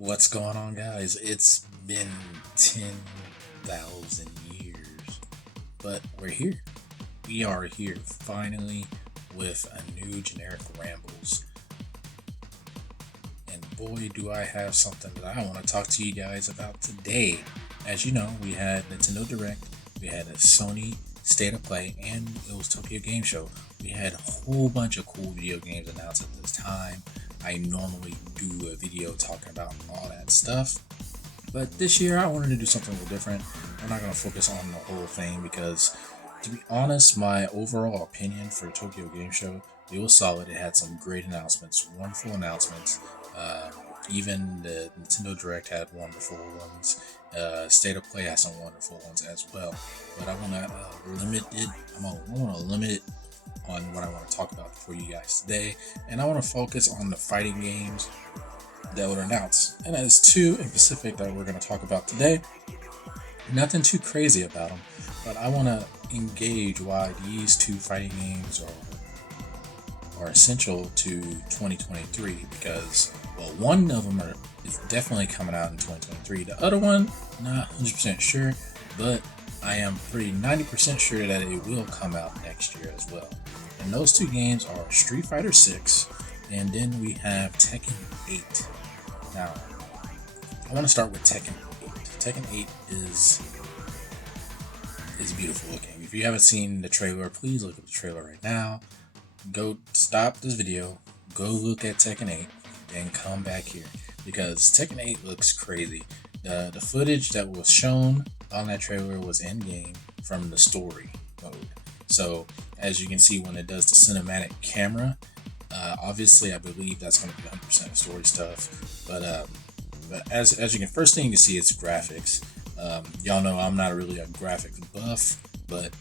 What's going on, guys? It's been 10,000 years, but we're here. We are here finally with a new generic Rambles. And boy, do I have something that I want to talk to you guys about today. As you know, we had Nintendo Direct, we had a Sony State of Play, and it was Tokyo Game Show. We had a whole bunch of cool video games announced at this time. I normally do a video talking about all that stuff, but this year I wanted to do something a little different. I'm not going to focus on the whole thing because, to be honest, my overall opinion for Tokyo Game Show, it was solid. It had some great announcements, wonderful announcements. Even the Nintendo Direct had wonderful ones. State of Play has some wonderful ones as well. But I want to limit it. I want to limit it on what I want to talk about for you guys today, and I want to focus on the fighting games that were announced. And there's two in specific that we're going to talk about today. Nothing too crazy about them, but I want to engage why these two fighting games are essential to 2023 because, well, one of them is definitely coming out in 2023. The other one, not 100% sure, but I am pretty 90% sure that it will come out next year as well. And those two games are Street Fighter 6 and then we have Tekken 8. Now, I want to start with Tekken 8. Tekken 8 is beautiful looking. If you haven't seen the trailer, please look at the trailer right now. Go stop this video, go look at Tekken 8, and come back here because Tekken 8 looks crazy. The footage that was shown on that trailer was in game from the story mode. So as you can see, when it does the cinematic camera, obviously I believe that's going to be 100% story stuff. But as you can, first thing you can see, it's graphics. Y'all know I'm not really a graphics buff, but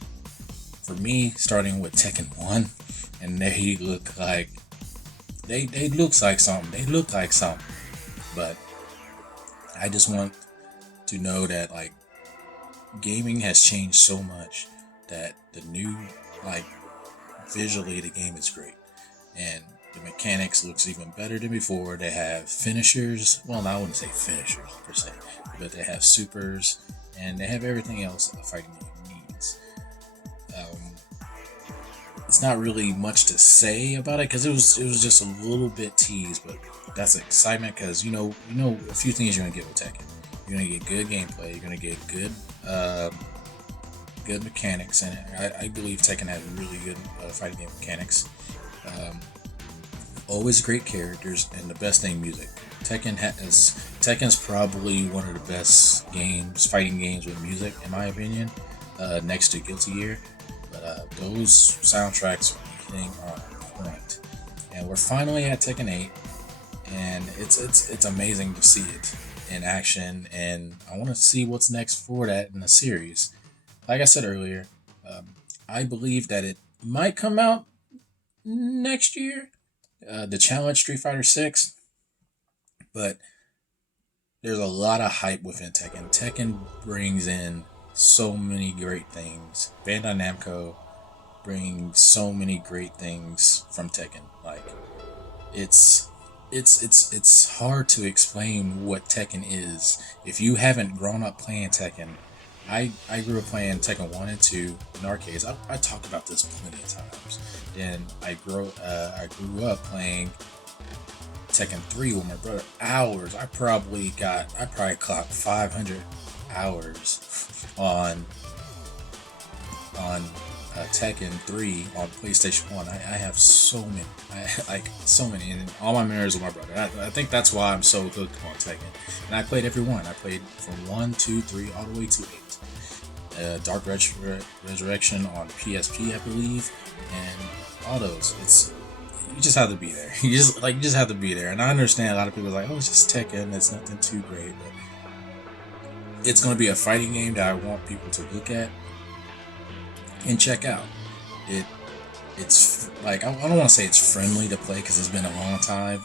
for me, starting with Tekken 1, and they look like they looks like something. They look like something, but I just want to know that like gaming has changed so much that the new, like, visually the game is great and the mechanics looks even better than before. They have finishers, well, I wouldn't say finishers per se, but they have supers and they have everything else a fighting game needs. It's not really much to say about it because it was just a little bit teased, but that's excitement because you know a few things you're gonna get with Tekken. You're gonna get good gameplay. You're gonna get good mechanics, and I believe Tekken has really good fighting game mechanics. Always great characters, and the best thing, music. Tekken's probably one of the best fighting games with music, in my opinion, next to Guilty Gear. But those soundtracks are hitting on point, and we're finally at Tekken 8, and it's amazing to see it in action, and I want to see what's next for that in the series. Like I said earlier, I believe that it might come out next year, the Challenge Street Fighter 6, but there's a lot of hype within Tekken. Tekken brings in so many great things. Bandai Namco brings so many great things from Tekken. Like it's hard to explain what Tekken is if you haven't grown up playing Tekken. I grew up playing Tekken 1 and 2 in arcades. I talked about this plenty of times. Then I grew up playing Tekken 3 with my brother. Hours. I probably clocked 500 hours on Tekken 3 on PlayStation 1. I have so many, and all my memories with my brother. I think that's why I'm so hooked on Tekken. And I played every one. I played from 1, 2, 3, all the way to 8. Dark Resurrection on PSP, I believe, and all those. You just have to be there. You just have to be there. And I understand a lot of people are like, oh, it's just Tekken. It's nothing too great, but it's going to be a fighting game that I want people to look at and check out. It's like, I don't want to say it's friendly to play because it's been a long time.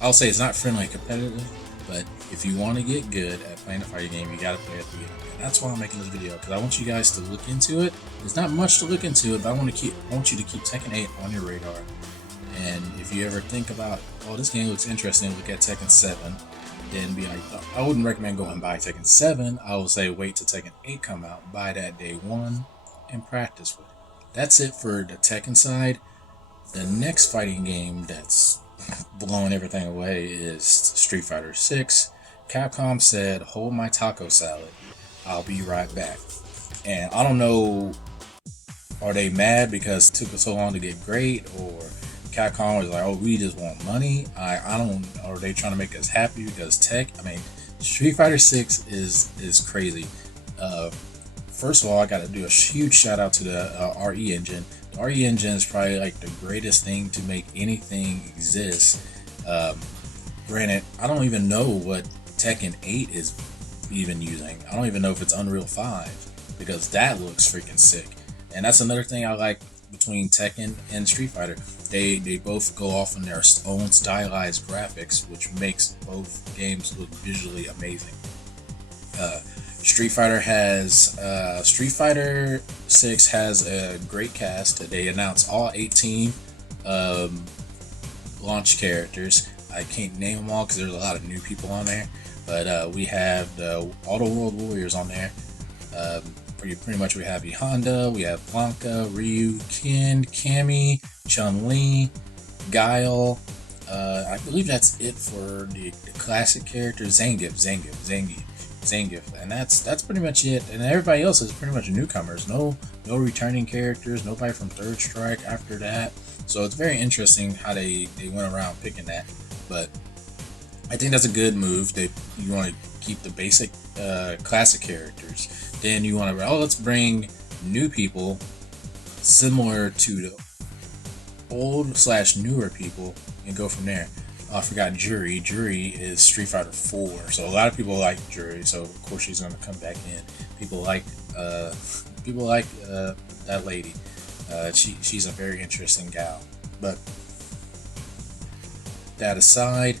I'll say it's not friendly and competitive, but if you want to get good at playing a fighting game, you got to play at the beginning. And that's why I'm making this video, because I want you guys to look into it. There's not much to look into it, but I want you to keep Tekken 8 on your radar. And if you ever think about, oh, this game looks interesting, look at Tekken 7. then be like, I wouldn't recommend going and buy Tekken 7. I would say wait till Tekken 8 come out, buy that day one, and practice with it. That's it for the Tekken side. The next fighting game that's blowing everything away is Street Fighter 6. Capcom said, hold my taco salad. I'll be right back. And I don't know, are they mad because it took so long to get great, or Capcom was like, oh, we just want money? I don't. Are they trying to make us happy because Street Fighter 6 is crazy. First of all, I got to do a huge shout out to the RE engine. The RE engine is probably like the greatest thing to make anything exist. Granted, I don't even know what Tekken 8 is even using. I don't even know if it's Unreal 5, because that looks freaking sick. And that's another thing I like between Tekken and Street Fighter. They both go off on their own stylized graphics, which makes both games look visually amazing. Street Fighter 6 has a great cast. They announced all 18 launch characters. I can't name them all because there's a lot of new people on there, but we have all the World Warriors on there. Pretty much we have Honda, we have Blanca, Ryu, Ken, Cammy, Chun-Li, Guile. I believe that's it for the classic characters. Zangief, and that's pretty much it. And everybody else is pretty much newcomers. No returning characters. Nobody from Third Strike after that. So it's very interesting how they went around picking that. But I think that's a good move. You want to keep the basic classic characters. Then you want to let's bring new people similar to the old/newer people and go from there. I forgot Jury. Jury is Street Fighter 4, so a lot of people like Jury. So of course she's gonna come back in. People like that lady. She's a very interesting gal. But that aside,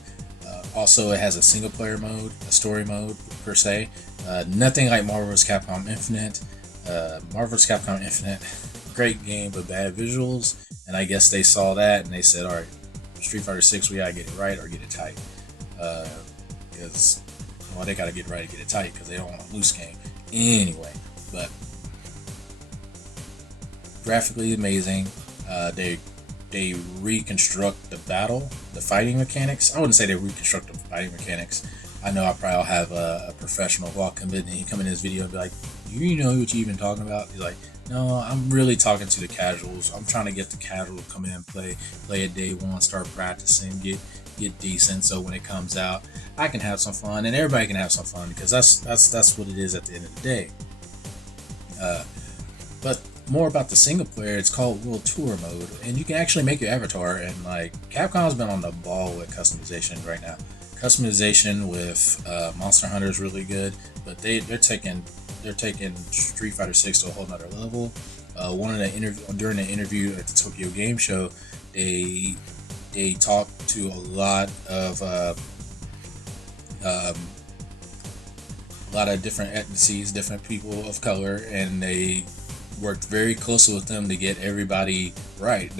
also it has a single player mode, a story mode per se. Nothing like Marvel vs. Capcom Infinite. Marvel vs. Capcom Infinite, great game but bad visuals, and I guess they saw that and they said, all right, Street Fighter 6, we gotta get it right or get it tight. Because they gotta get it right and get it tight because they don't want a loose game anyway. But graphically amazing. They reconstruct the fighting mechanics. I wouldn't say they reconstruct the fighting mechanics. I know I probably have a professional who come in this video and be like, you know what you even talking about? He's like, no, I'm really talking to the casuals. I'm trying to get the casual to come in and play it day one, start practicing, get decent, so when it comes out, I can have some fun and everybody can have some fun, because that's what it is at the end of the day. But more about the single player, it's called World Tour mode, and you can actually make your avatar. And like, Capcom's been on the ball with customization right now. Customization with Monster Hunter is really good, but they're taking Street Fighter 6 to a whole nother level. During the interview at the Tokyo Game Show, they talked to a lot of different ethnicities, different people of color, and they worked very closely with them to get everybody right.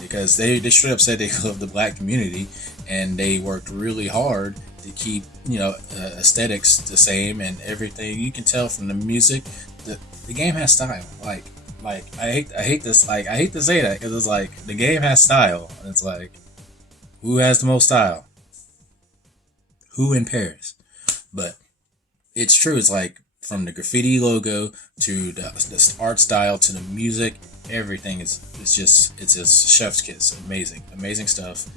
Because they straight up said they love the black community, and they worked really hard to keep aesthetics the same and everything. You can tell from the music, the game has style. Like I hate this. Like, I hate to say that, because it's like the game has style. And it's like, who has the most style? Who in Paris? But it's true. It's like, from the graffiti logo to the art style to the music, everything is just chef's kiss. Amazing stuff.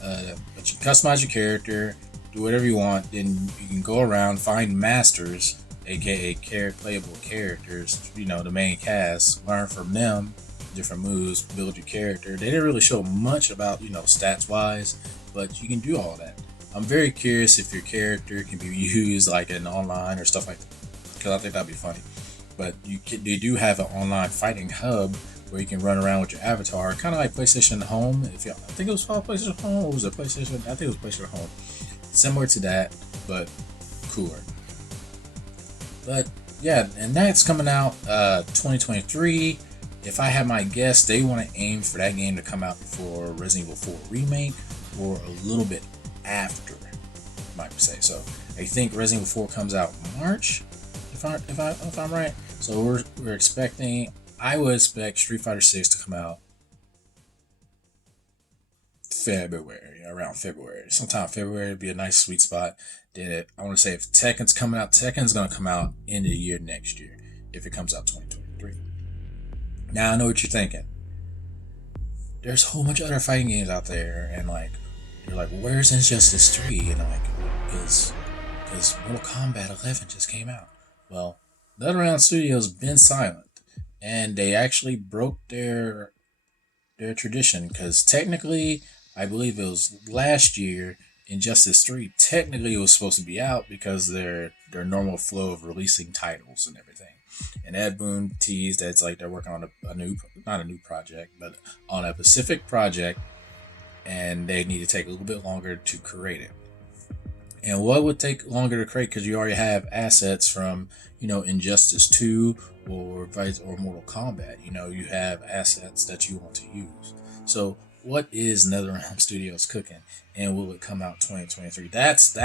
But you can customize your character, do whatever you want. Then you can go around, find masters, aka playable characters, the main cast, learn from them different moves, build your character. They didn't really show much about stats wise, but you can do all that. I'm very curious if your character can be used like in online or stuff like that, because I think that'd be funny. But they do have an online fighting hub where you can run around with your avatar, kind of like PlayStation Home. I think it was called PlayStation Home, or was it PlayStation? I think it was PlayStation Home. Similar to that, but cooler. But yeah, and that's coming out 2023. If I had my guess, they want to aim for that game to come out before Resident Evil 4 Remake, or a little bit after. might say. So I think Resident Evil 4 comes out March, if I'm right. So we're expecting. I would expect Street Fighter 6 to come out February, around February, sometime February would be a nice sweet spot. Then I want to say if Tekken's coming out, Tekken's gonna come out end of the year next year if it comes out 2023. Now I know what you're thinking. There's a whole bunch of other fighting games out there, and like you're like, where's Injustice 3? And I'm like, because Mortal Kombat 11 just came out. Well, NetherRealm Studios been silent, and they actually broke their tradition because technically, I believe it was last year. Injustice 3 technically it was supposed to be out because their normal flow of releasing titles and everything. And Ed Boon teased that it's like they're working on a new, not a new project, but on a specific project, and they need to take a little bit longer to create it. And what would take longer to create? Because you already have assets from, Injustice 2 or Mortal Kombat. You have assets that you want to use. So what is NetherRealm Studios cooking, and will it come out 2023? That's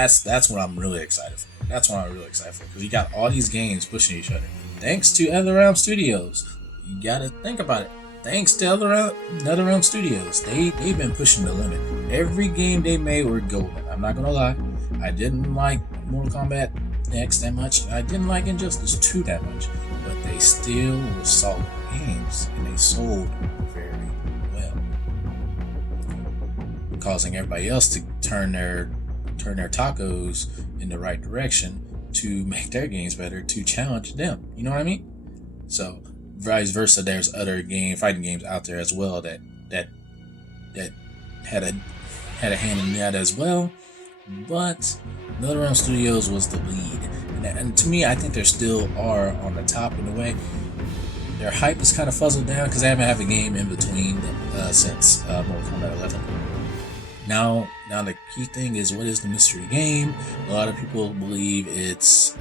what I'm really excited for. That's what I'm really excited for, because you got all these games pushing each other. Thanks to NetherRealm Studios, you gotta think about it. Thanks to NetherRealm Studios, they've been pushing the limit. Every game they made were golden. I'm not gonna lie. I didn't like Mortal Kombat X that much. I didn't like Injustice 2 that much, but they still were solid games, and they sold very well, causing everybody else to turn their tacos in the right direction to make their games better, to challenge them. You know what I mean? So vice versa, there's other fighting games out there as well that had a hand in that as well. But NetherRealm Studios was the lead, and to me, I think they still are on the top in a way. Their hype is kind of fuzzled down because they haven't had a game in between since Mortal Kombat 11. Now the key thing is, what is the mystery game? A lot of people believe it's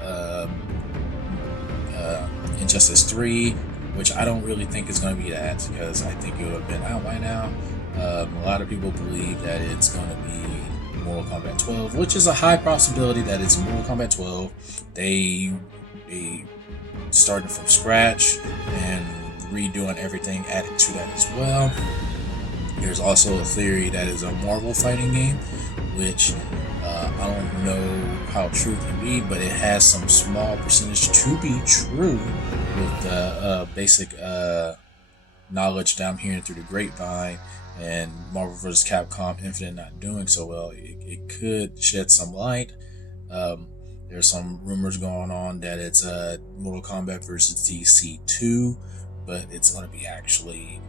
Injustice 3, which I don't really think is going to be that, because I think it would have been out by now. A lot of people believe that it's going to be Mortal Kombat 12, which is a high possibility that it's Mortal Kombat 12. They started from scratch and redoing everything added to that as well. There's also a theory that is a Marvel fighting game, which I don't know how true it can be, but it has some small percentage to be true with the basic knowledge that I'm hearing through the grapevine, and Marvel vs. Capcom Infinite not doing so well. It could shed some light. There's some rumors going on that it's Mortal Kombat versus DC 2, but it's going to be actually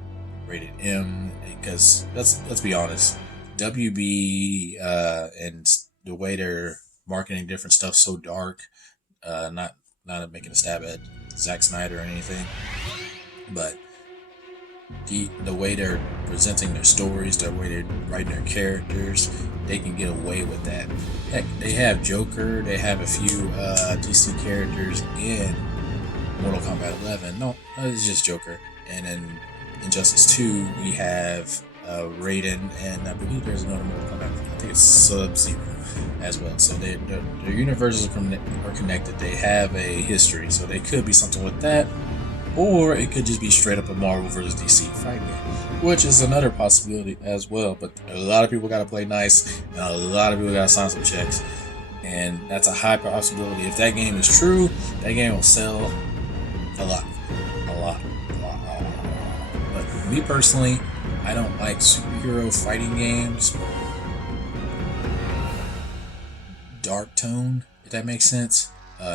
rated M, because let's be honest, WB and the way they're marketing different stuff so dark, not making a stab at Zack Snyder or anything, but the way they're presenting their stories, the way they're writing their characters, they can get away with that. Heck, they have Joker, they have a few DC characters in Mortal Kombat 11. No, it's just Joker. And in Injustice 2, we have Raiden, and I believe there's another Mortal Kombat. I think it's Sub-Zero as well. So their universes are connected. They have a history, so they could be something with that. Or it could just be straight up a Marvel vs. DC fight game, which is another possibility as well. But a lot of people got to play nice, and a lot of people got to sign some checks. And that's a high possibility. If that game is true, that game will sell a lot. But me personally, I don't like superhero fighting games. Dark tone, if that makes sense.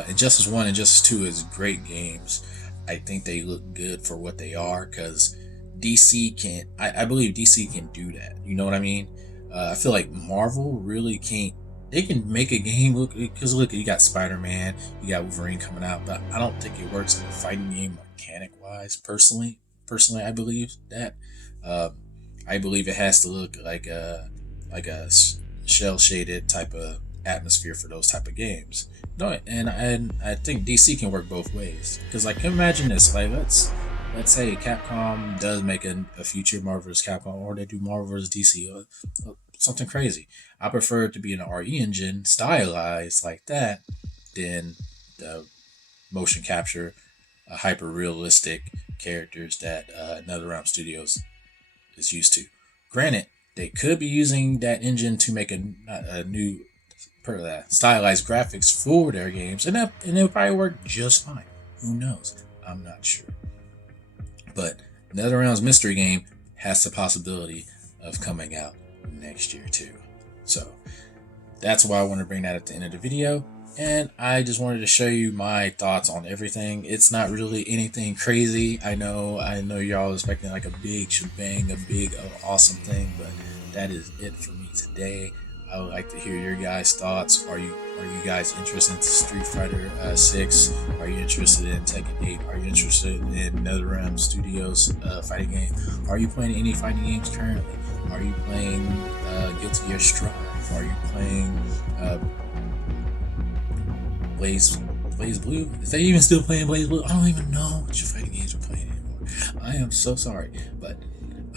Injustice 1 and Injustice 2 is great games. I think they look good for what they are, because DC can't. I believe DC can do that. You know what I mean? I feel like Marvel really can't. They can make a game look, because look, you got Spider-Man, you got Wolverine coming out, but I don't think it works in a fighting game mechanic-wise. Personally, I believe that. I believe it has to look like a shell-shaded type of atmosphere for those type of games. No, and I think DC can work both ways, because like, imagine this, like let's say Capcom does make a future Marvel vs. Capcom, or they do Marvel vs. DC. something crazy. I prefer it to be an RE engine, stylized like that, than the motion capture, hyper realistic characters that NetherRealm Studios is used to. Granted, they could be using that engine to make a new stylized graphics for their games, and it would probably work just fine. Who knows? I'm not sure. But NetherRealm's mystery game has the possibility of coming out next year too. So that's why I want to bring that at the end of the video. And I just wanted to show you my thoughts on everything. It's not really anything crazy. I know y'all expecting like a big shebang, a big awesome thing, but that is it for me today. I would like to hear your guys' thoughts. Are you guys interested in Street Fighter 6? Are you interested in Tekken 8? Are you interested in NetherRealm Studios fighting game? Are you playing any fighting games currently? Are you playing Guilty Gear Strive? Are you playing Blaze Blue? Is they even still playing Blaze Blue? I don't even know which fighting games are playing anymore. I am so sorry, but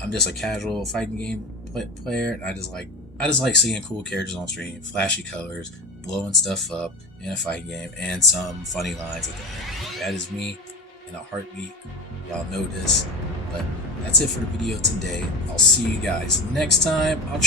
I'm just a casual fighting game player, and I just like seeing cool characters on screen, flashy colors, blowing stuff up in a fighting game, and some funny lines at the end. That is me in a heartbeat. Y'all know this. But that's it for the video today. I'll see you guys next time. I'll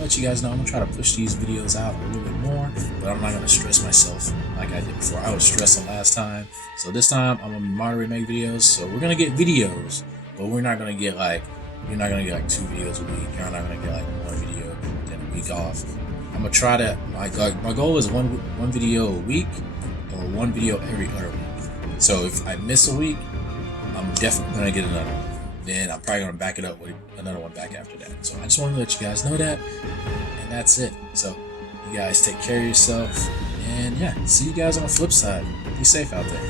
let you guys know I'm gonna try to push these videos out a little bit more, but I'm not gonna stress myself like I did before. I was stressing last time. So this time I'm gonna moderate make videos. So we're gonna get videos, but you're not gonna get like 2 videos a week. You're not gonna get like 1 video, then a week off. I'm gonna try to my goal is one video a week or 1 video every other week. So if I miss a week, I'm definitely gonna get another one. Then I'm probably gonna back it up with another one back after that. So I just want to let you guys know that, and that's it. So you guys take care of yourself, and yeah, see you guys on the flip side. Be safe out there.